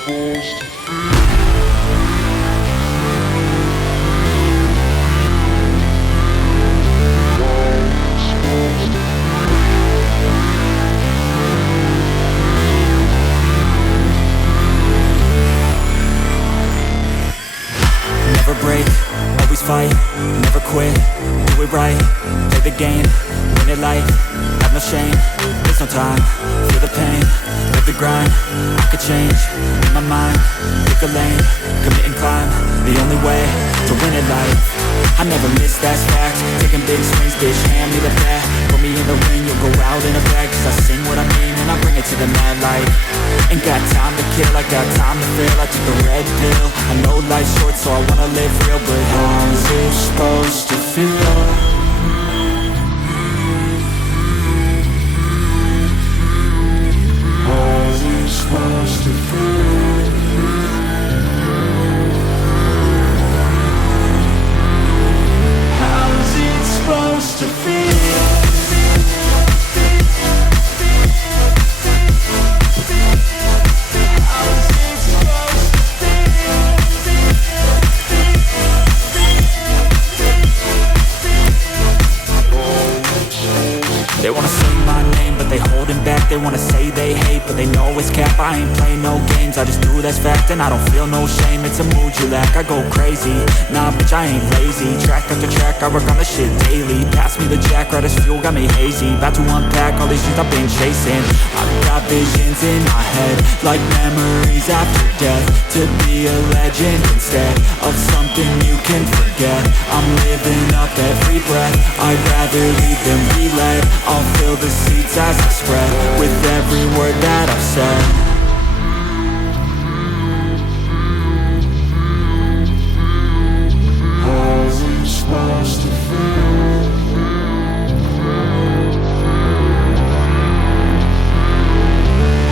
Never break, always fight, never quit, do it right, play the game, win it life, have no shame, there's no time, feel the pain, live the grind, I could change, in my mind, pick a lane, commit and climb, the only way to win it life. I never miss, that's fact, taking big swings, bitch, hand me the bat, put me in the ring, you'll go out in a bag, cause I sing what I mean and I bring it to the mad light. Ain't got time to kill, I got time to feel, I took the red pill, I know life's short so I wanna live real, but how's it supposed to feel? How's it supposed to feel? How's it supposed to feel? They wanna say my name, but they holding back. They wanna say they hate, but they know it's cap. I ain't play no games, I just do that's fact. And I don't feel no shame, it's a mood you lack. I go crazy, nah bitch I ain't lazy. Track after track, I work on this shit daily. Pass me the jack, right as fuel, got me hazy. About to unpack all these things I've been chasing. I've got visions in my head, like memories after death. To be a legend instead of something you can forget. I'm living up every breath, I'd rather lead than be led. I'll fill the seats as I spread with every word that I've said. How's it supposed to feel?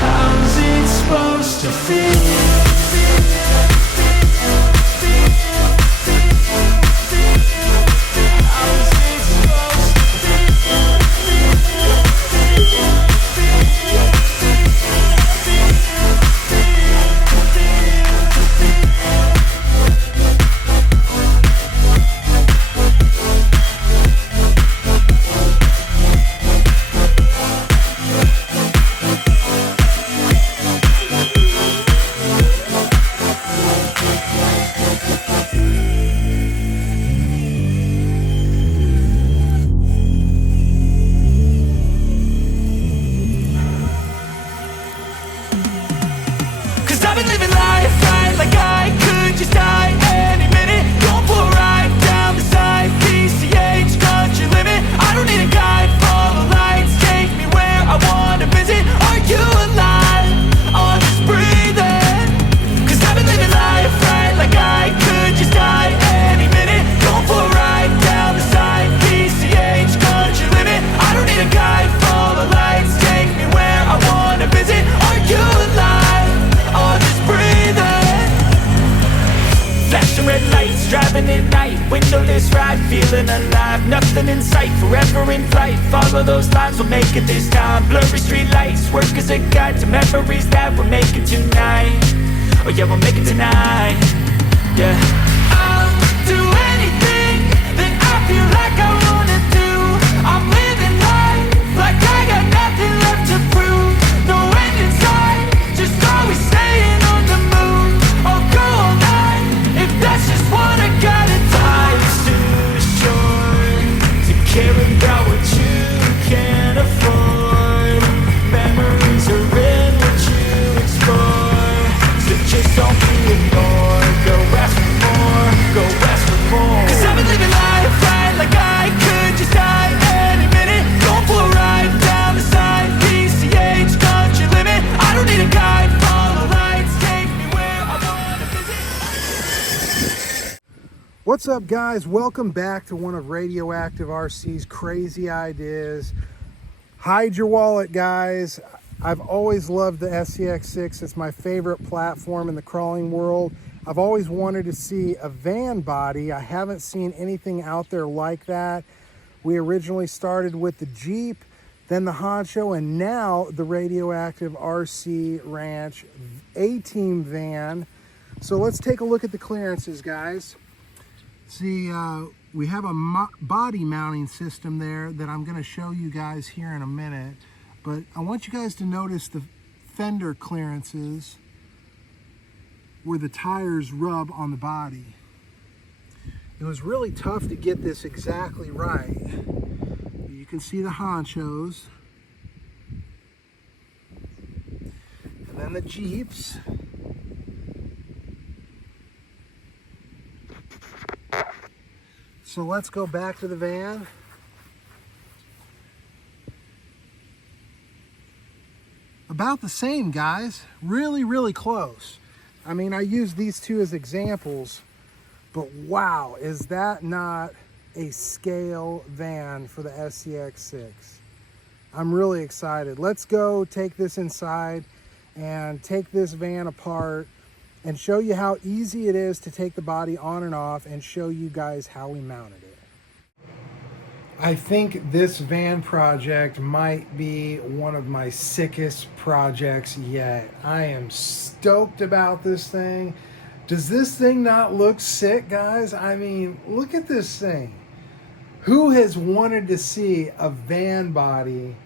How's it supposed to feel? Feeling alive, nothing in sight, forever in flight. Follow those lines, we'll make it this time. Blurry street lights, work as a guide to memories that we're making tonight. Oh yeah, we'll make it tonight. Yeah, I'll do anything that I feel like I wanna do. I'm living life like I got nothing left to prove. No end in sight, just always staying on the move. I'll go all night if that's just what I gotta do. Care about what you can't afford. Memories are in what you explore. So just don't be ignored. Go ask for more, go ask for more. Cause I've been living life right like I could just die any minute. Going for a ride down the side, PCH, country limit. I don't need a guide, follow lights, take me where I wanna visit. What's up guys, welcome back to one of Radioactive RC's crazy ideas. Hide your wallet guys. I've always loved the SCX6, it's my favorite platform in the crawling world. I've always wanted to see a van body. I haven't seen anything out there like that. We originally started with the Jeep, then the Honcho, and now the Radioactive RC Ranch A-Team van. So let's take a look at the clearances, guys. See, we have a body mounting system there that I'm going to show you guys here in a minute. But I want you guys to notice the fender clearances where the tires rub on the body. It was really tough to get this exactly right. You can see the Honchos. And then the Jeeps. So let's go back to the van. About the same, guys. Really, really close. I mean, I use these two as examples, but wow, is that not a scale van for the SCX6? I'm really excited. Let's go take this inside and take this van apart and show you how easy it is to take the body on and off, and show you guys how we mounted it. I think this van project might be one of my sickest projects yet. I am stoked about this thing. Does this thing not look sick, guys? I mean, look at this thing. Who has wanted to see a van body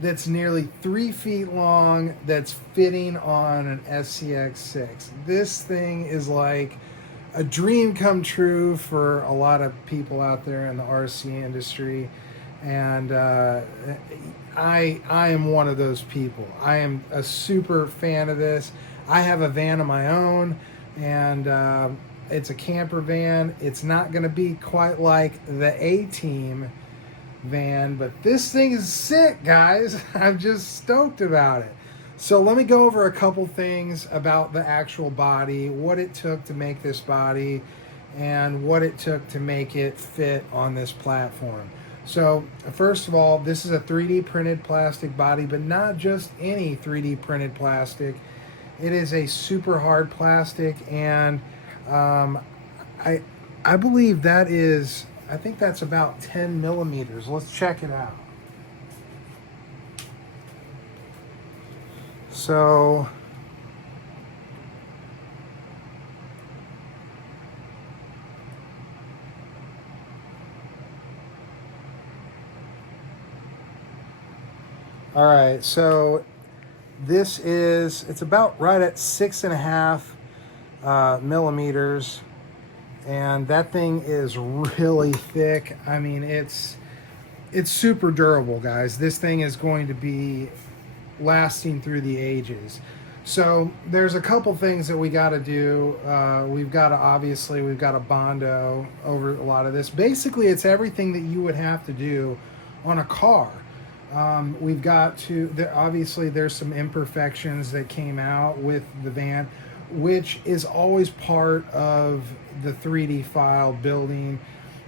that's nearly 3 feet long, that's fitting on an SCX6? This thing is like a dream come true for a lot of people out there in the RC industry, and I am one of those people. I am a super fan of this. I have a van of my own, and it's a camper van. It's not going to be quite like the A-Team van, but this thing is sick, guys. I'm just stoked about it. So let me go over a couple things about the actual body, what it took to make this body, and what it took to make it fit on this platform. So first of all, this is a 3D printed plastic body, but not just any 3D printed plastic. It is a super hard plastic, and I believe that is, I think that's about 10 millimeters. Let's check it out. So all right, so this is, it's about right at 6.5 millimeters, and that thing is really thick. I mean, it's super durable, guys. This thing is going to be lasting through the ages. So there's a couple things that we got to do. We've got to bondo over a lot of this. Basically, it's everything that you would have to do on a car. We've got to, obviously there's some imperfections that came out with the van, which is always part of the 3D file building.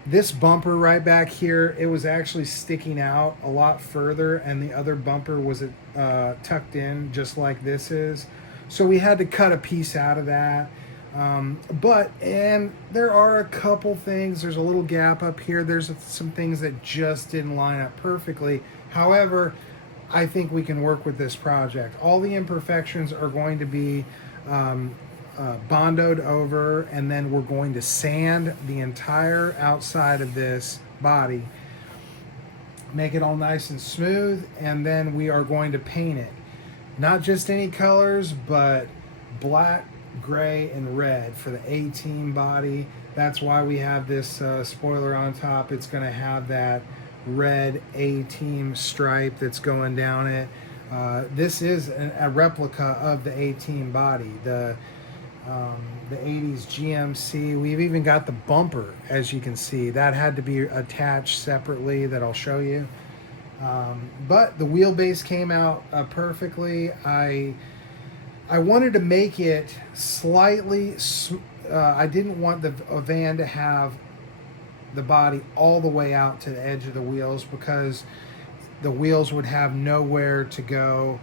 This bumper right back here, it was actually sticking out a lot further, and the other bumper was tucked in just like this is. So we had to cut a piece out of that. And there are a couple things. There's a little gap up here. There's some things that just didn't line up perfectly. However, I think we can work with this project. All the imperfections are going to be bondoed over, and then we're going to sand the entire outside of this body, make it all nice and smooth, and then we are going to paint it. Not just any colors, but black, gray, and red for the A-Team body. That's why we have this spoiler on top. It's going to have that red A-Team stripe that's going down it. This is a replica of the A-Team body, the 80s GMC. We've even got the bumper, as you can see. That had to be attached separately, that I'll show you. But the wheelbase came out perfectly. I wanted to make it slightly, I didn't want the van to have the body all the way out to the edge of the wheels, because the wheels would have nowhere to go,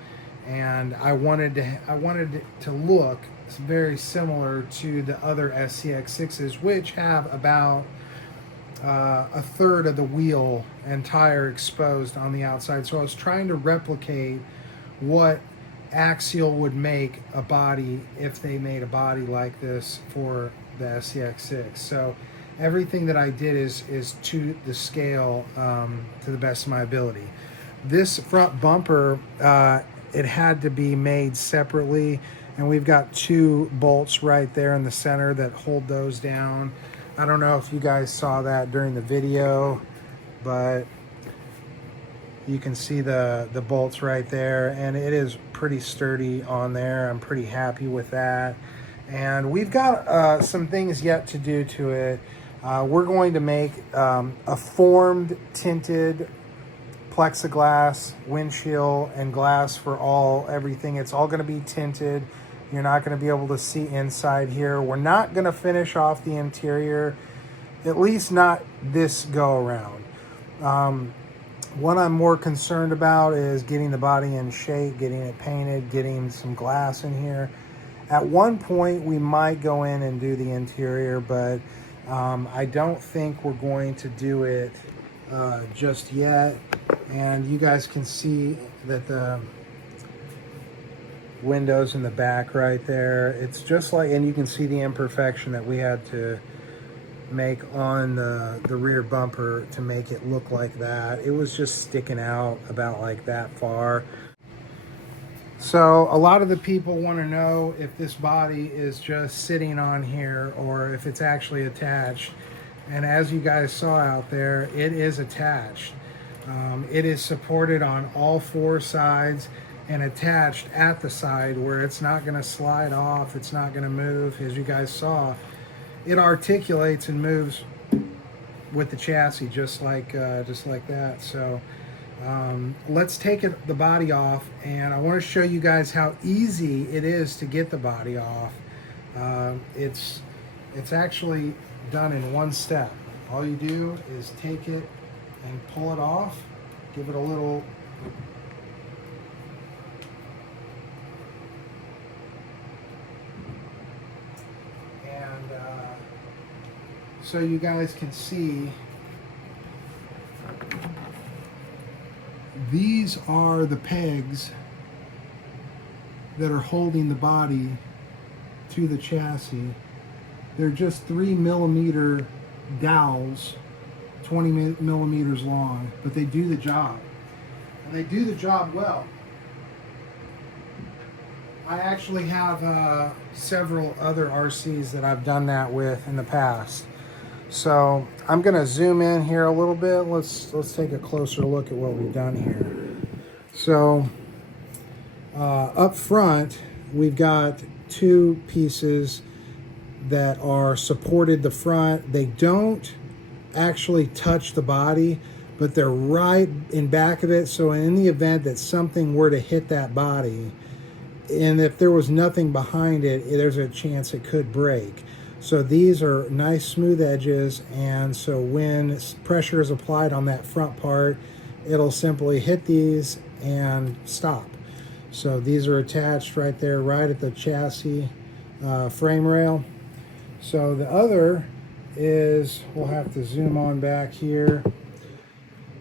and I wanted it to look very similar to the other SCX6s, which have about a third of the wheel and tire exposed on the outside. So I was trying to replicate what Axial would make a body if they made a body like this for the SCX6. So everything that I did is to the scale, to the best of my ability. This front bumper, it had to be made separately, and we've got two bolts right there in the center that hold those down. I don't know if you guys saw that during the video, but you can see the bolts right there, and it is pretty sturdy on there. I'm pretty happy with that. And we've got some things yet to do to it. We're going to make a formed tinted plexiglass windshield and glass for everything. It's all going to be tinted. You're not going to be able to see inside here. We're not going to finish off the interior, at least not this go around. What I'm more concerned about is getting the body in shape, getting it painted, getting some glass in here. At one point, we might go in and do the interior, but I don't think we're going to do it just yet. And you guys can see that the windows in the back right there, it's just like, and you can see the imperfection that we had to make on the rear bumper to make it look like that. It was just sticking out about like that far. So a lot of the people want to know if this body is just sitting on here or if it's actually attached. And as you guys saw out there, it is attached. It is supported on all four sides and attached at the side where it's not going to slide off, it's not going to move. As you guys saw, it articulates and moves with the chassis just like that. So let's take the body off, and I want to show you guys how easy it is to get the body off. It's actually done in one step. All you do is take it and pull it off, give it a little so you guys can see, these are the pegs that are holding the body to the chassis. They're just 3mm dowels, 20 millimeters long, but they do the job. And they do the job well. I actually have several other RCs that I've done that with in the past. So I'm going to zoom in here a little bit. Let's take a closer look at what we've done here. So up front, we've got two pieces that are supported the front. They don't actually touch the body, but they're right in back of it. So in the event that something were to hit that body, and if there was nothing behind it, there's a chance it could break. So these are nice smooth edges, and so when pressure is applied on that front part, it'll simply hit these and stop. So these are attached right there, right at the chassis frame rail. So the other is, we'll have to zoom on back here.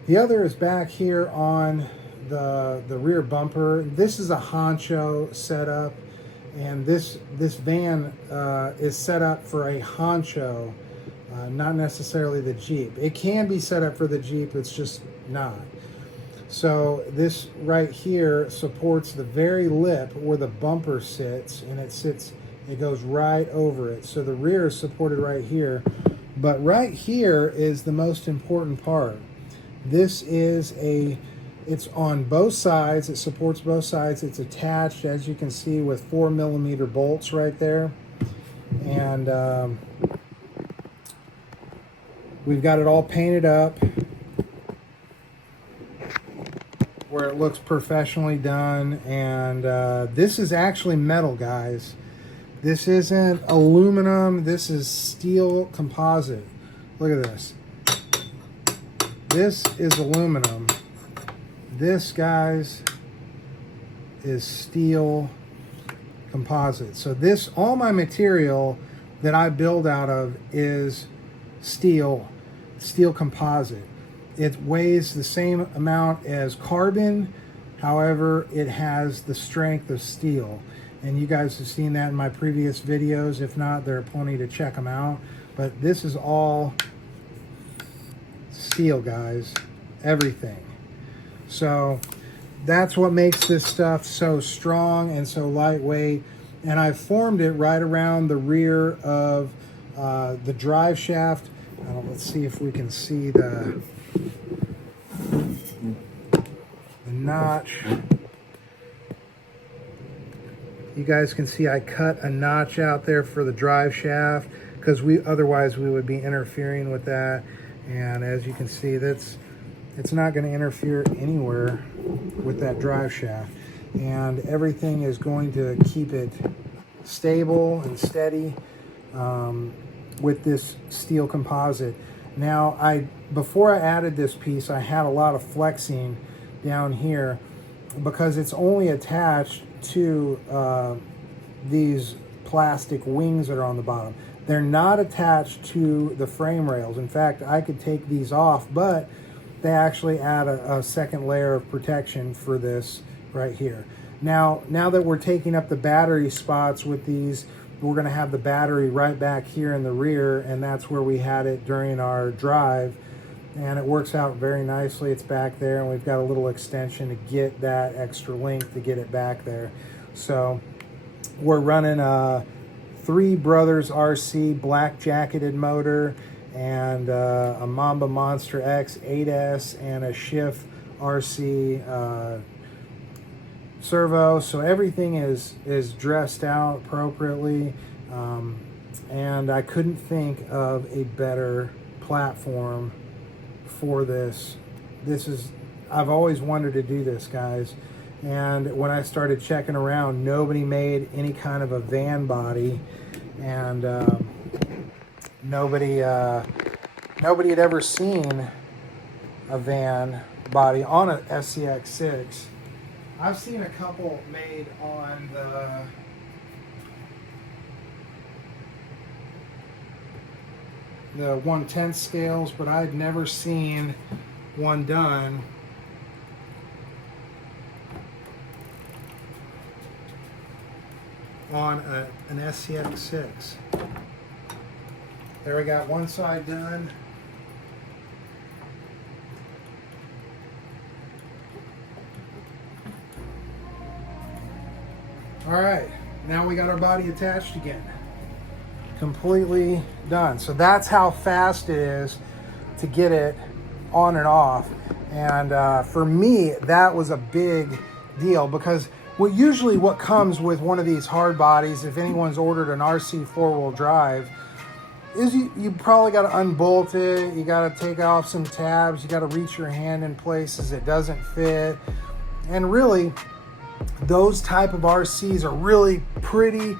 The other is back here on the rear bumper. This is a honcho setup, and this van is set up for a honcho, not necessarily the Jeep. It can be set up for the Jeep, it's just not. So this right here supports the very lip where the bumper sits, and it goes right over it. So the rear is supported right here, but right here is the most important part. This is it's on both sides, it supports both sides. It's attached, as you can see, with 4mm bolts right there. And we've got it all painted up where it looks professionally done. And this is actually metal, guys. This isn't aluminum, this is steel composite. Look at this. This is aluminum. This, guys, is steel composite. So this, all my material that I build out of is steel. steel composite. It weighs the same amount as carbon, however, it has the strength of steel. And you guys have seen that in my previous videos. If not, there are plenty to check them out. But this is all steel, guys. Everything. So that's what makes this stuff so strong and so lightweight. And I formed it right around the rear of the drive shaft. Let's see if we can see the notch. You guys can see I cut a notch out there for the drive shaft because otherwise we would be interfering with that. And as you can see, it's not going to interfere anywhere with that drive shaft. And everything is going to keep it stable and steady with this steel composite. Now, before I added this piece, I had a lot of flexing down here because it's only attached to these plastic wings that are on the bottom. They're not attached to the frame rails. In fact, I could take these off, but they actually add a second layer of protection for this right here. Now that we're taking up the battery spots with these, we're going to have the battery right back here in the rear, and that's where we had it during our drive. And it works out very nicely. It's back there, and we've got a little extension to get that extra length to get it back there. So we're running a Three Brothers RC black jacketed motor and a Mamba Monster X 8S and a Schiff RC servo. So everything is dressed out appropriately, and I couldn't think of a better platform for this. I've always wanted to do this, guys. And when I started checking around, nobody made any kind of a van body, and nobody had ever seen a van body on a SCX6. I've seen a couple made on the 1/10 scales, but I'd never seen one done on an SCX6. There, we got one side done. All right, now we got our body attached again. Completely done. So that's how fast it is to get it on and off. And for me, that was a big deal, because what comes with one of these hard bodies, if anyone's ordered an RC four-wheel drive, is you probably got to unbolt it, you got to take off some tabs, you got to reach your hand in places it doesn't fit. And really, those type of RCs are really pretty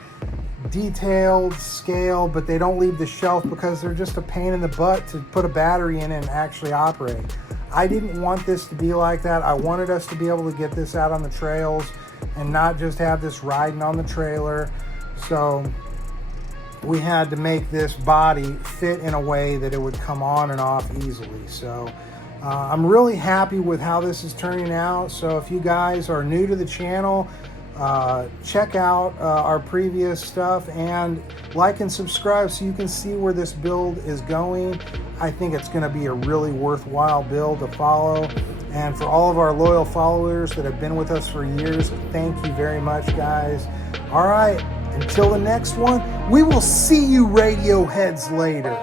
detailed scale, but they don't leave the shelf because they're just a pain in the butt to put a battery in and actually operate. I didn't want this to be like that. I wanted us to be able to get this out on the trails and not just have this riding on the trailer. So we had to make this body fit in a way that it would come on and off easily. So I'm really happy with how this is turning out. So if you guys are new to the channel, check out our previous stuff and like and subscribe so you can see where this build is going. I think it's going to be a really worthwhile build to follow. And for all of our loyal followers that have been with us for years, thank you very much, guys. All right, until the next one, we will see you Radioheads later.